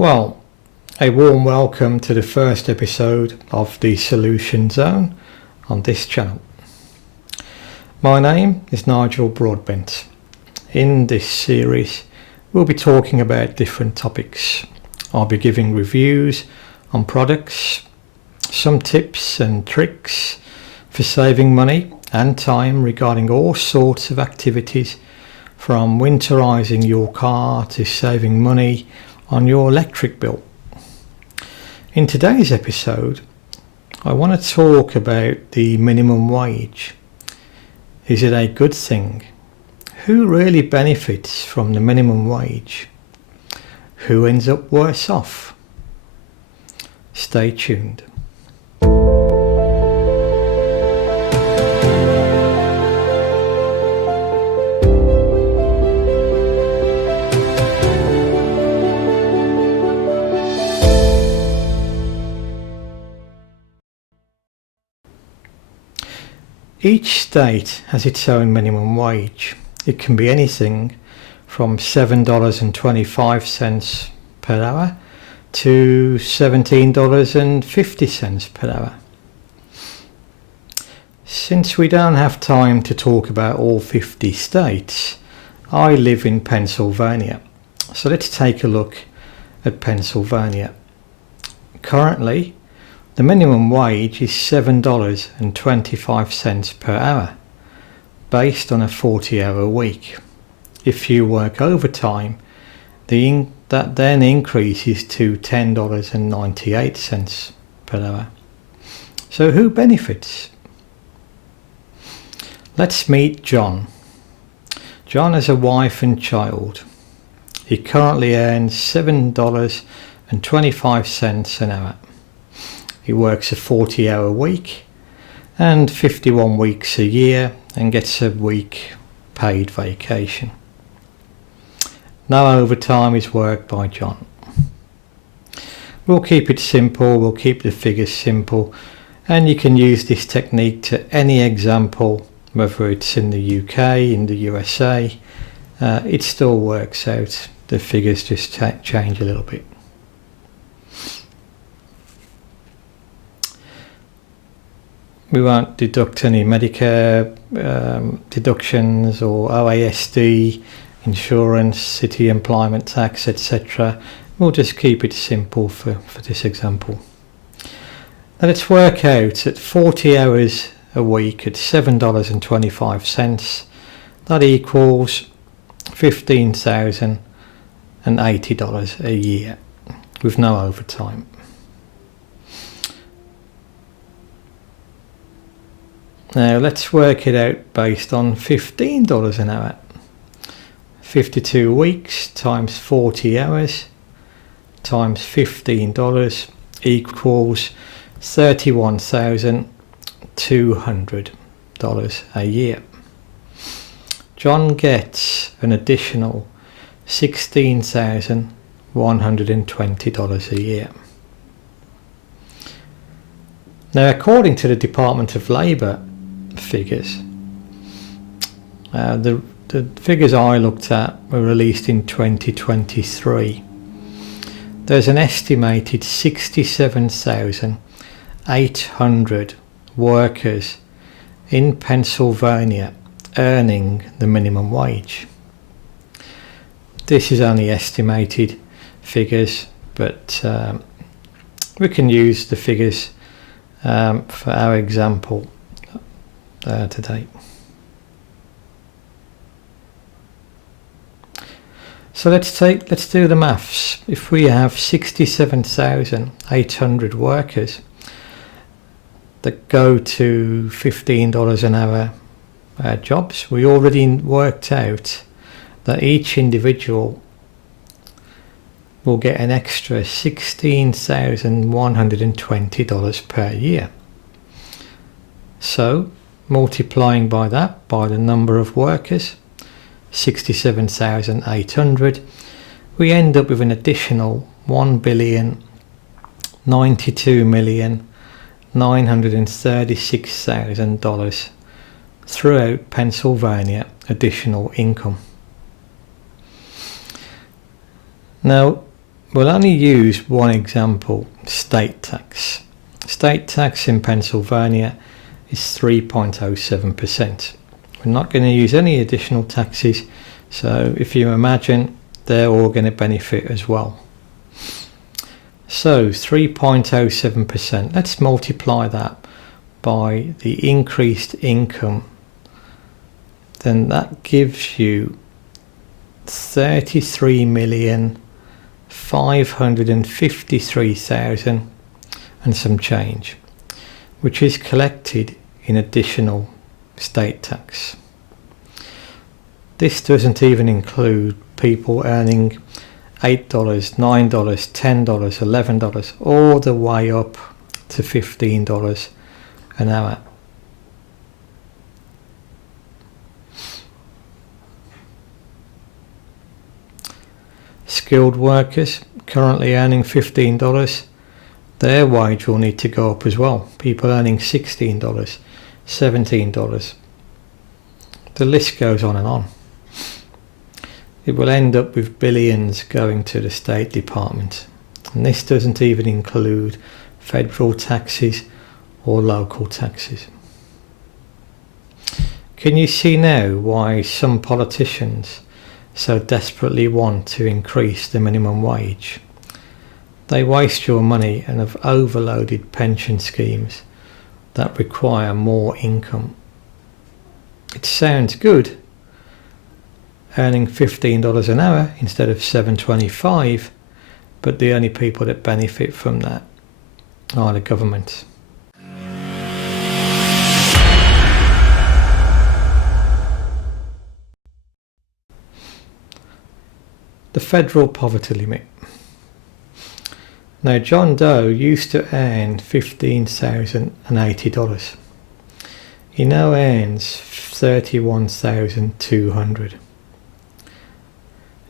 Well, a warm welcome to the first episode of the Solution Zone on this channel. My name is Nigel Broadbent. In this series, we'll be talking about different topics. I'll be giving reviews on products, some tips and tricks for saving money and time regarding all sorts of activities, from winterizing your car to saving money on your electric bill. In today's episode, I want to talk about the minimum wage. Is it a good thing? Who really benefits from the minimum wage? Who ends up worse off? Stay tuned. Each state has its own minimum wage. It can be anything from $7.25 per hour to $17.50 per hour. Since we don't have time to talk about all 50 states, I live in Pennsylvania. So let's take a look at Pennsylvania. Currently, the minimum wage is $7.25 per hour, based on a 40-hour week. If you work overtime, that then increases to $10.98 per hour. So who benefits? Let's meet John. John has a wife and child. He currently earns $7.25 an hour. He works a 40-hour week and 51 weeks a year and gets a week paid vacation. No overtime is worked by John. We'll keep it simple, we'll keep the figures simple, and you can use this technique to any example, whether it's in the UK, in the USA, it still works out. The figures just change a little bit. We won't deduct any Medicare deductions or OASD, insurance, city employment tax, etc. We'll just keep it simple for this example. Now let's work out at 40 hours a week at $7.25. That equals $15,080 a year with no overtime. Now let's work it out based on $15 an hour. 52 weeks times 40 hours times $15 equals $31,200 a year. John gets an additional $16,120 a year. Now, according to the Department of Labour figures, the figures I looked at were released in 2023. There's an estimated 67,800 workers in Pennsylvania earning the minimum wage. This is only estimated figures, but we can use the figures for our example today. So let's do the maths. If we have 67,800 workers that go to $15 an hour jobs, we already worked out that each individual will get an extra $16,120 per year. So multiplying by that, by the number of workers, 67,800, we end up with an additional $1,092,936,000 throughout Pennsylvania additional income. Now, We'll only use one example, state tax. State tax in Pennsylvania is 3.07%. We're not going to use any additional taxes, so if you imagine, they're all going to benefit as well. So 3.07%, let's multiply that by the increased income, then that gives you 33,553,000 and some change, which is collected in additional state tax. This doesn't even include people earning $8, $9, $10, $11, all the way up to $15 an hour. Skilled workers currently earning $15, their wage will need to go up as well. People earning $16, $17. The list goes on and on. It will end up with billions going to the State Department. And this doesn't even include federal taxes or local taxes. Can you see now why some politicians so desperately want to increase the minimum wage? They waste your money and have overloaded pension schemes that require more income. It sounds good, earning $15 an hour instead of $7.25, but the only people that benefit from that are the government. The federal poverty limit. Now, John Doe used to earn $15,080. He now earns $31,200.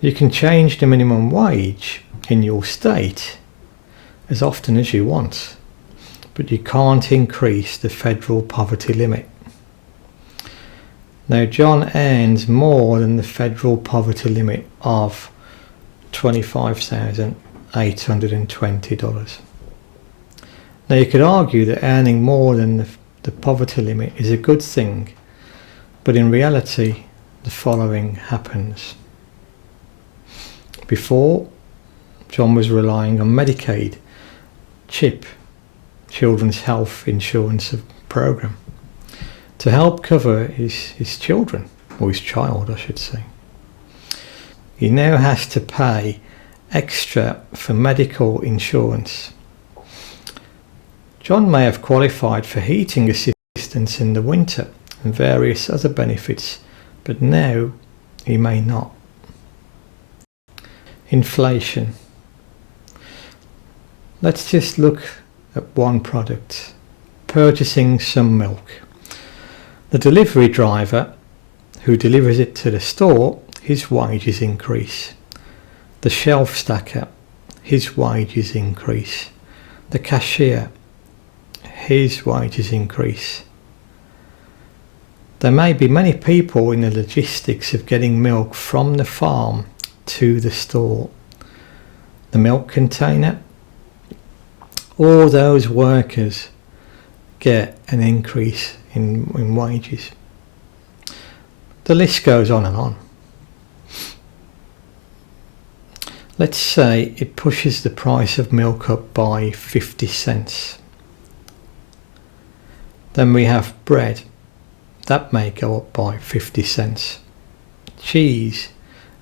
You can change the minimum wage in your state as often as you want, but you can't increase the federal poverty limit. Now, John earns more than the federal poverty limit of $25,820. Now, you could argue that earning more than the poverty limit is a good thing, but in reality, the following happens. Before, John was relying on Medicaid, CHIP, Children's Health Insurance Program, to help cover his children, or his child, I should say. He now has to pay extra for medical insurance. John may have qualified for heating assistance in the winter and various other benefits, but now he may not. Inflation. Let's just look at one product, purchasing some milk. The delivery driver who delivers it to the store, his wages increase. The shelf stacker, his wages increase. The cashier, his wages increase. There may be many people in the logistics of getting milk from the farm to the store. The milk container, all those workers get an increase in wages. The list goes on and on. Let's say it pushes the price of milk up by 50 cents. Then we have bread. That may go up by 50 cents. Cheese,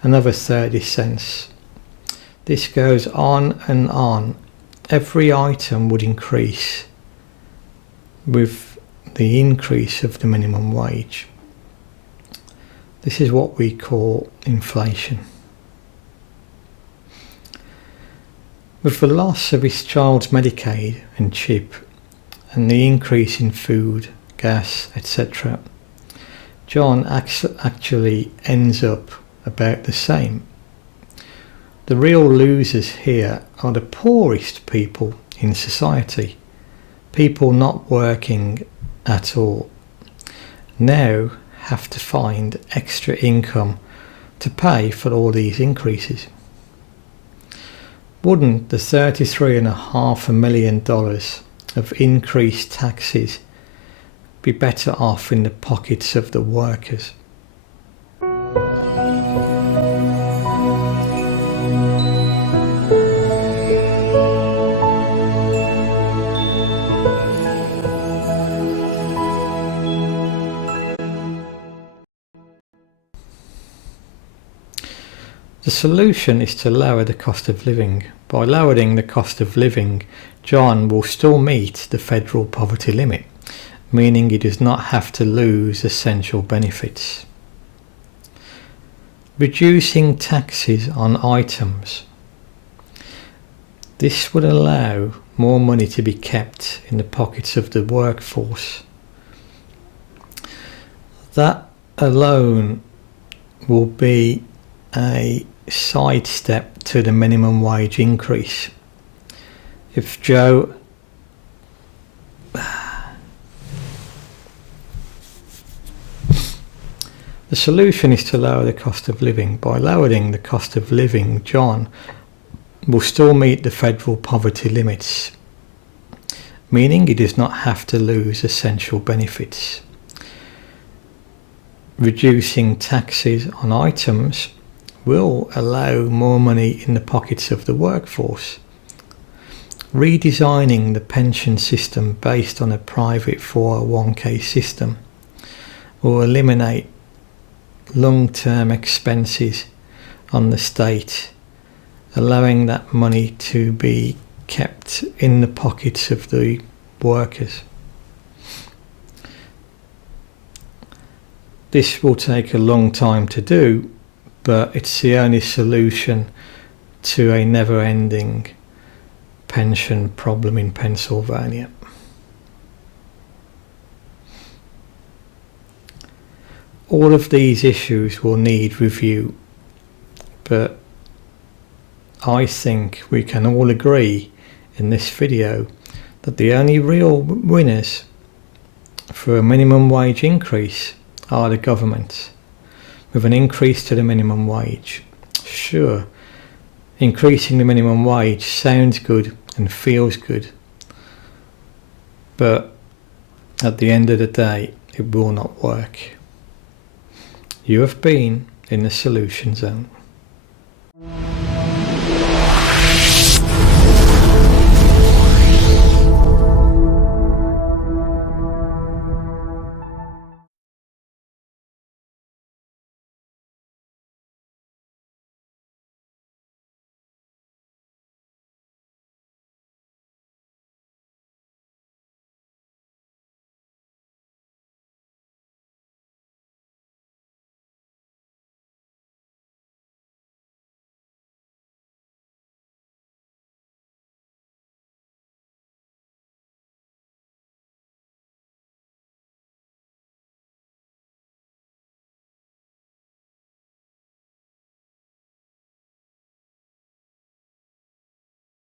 another 30 cents. This goes on and on. Every item would increase with the increase of the minimum wage. This is what we call inflation. With the loss of his child's Medicaid and CHIP and the increase in food, gas, etc., John actually ends up about the same. The real losers here are the poorest people in society, people not working at all, now have to find extra income to pay for all these increases. Wouldn't the $33.5 million of increased taxes be better off in the pockets of the workers? The solution is to lower the cost of living. By lowering the cost of living, John will still meet the federal poverty limit, meaning he does not have to lose essential benefits. Reducing taxes on items. This would allow more money to be kept in the pockets of the workforce. That alone will be a sidestep to the minimum wage increase. If Joe The solution is to lower the cost of living. By lowering the cost of living, John will still meet the federal poverty limits, meaning he does not have to lose essential benefits. Reducing taxes on items will allow more money in the pockets of the workforce. Redesigning the pension system based on a private 401k system will eliminate long-term expenses on the state, allowing that money to be kept in the pockets of the workers. This will take a long time to do, but it's the only solution to a never-ending pension problem in Pennsylvania. All of these issues will need review, but I think we can all agree in this video that the only real winners for a minimum wage increase are the government, with an increase to the minimum wage. Sure, increasing the minimum wage sounds good and feels good, but at the end of the day, it will not work. You have been in the Solution Zone.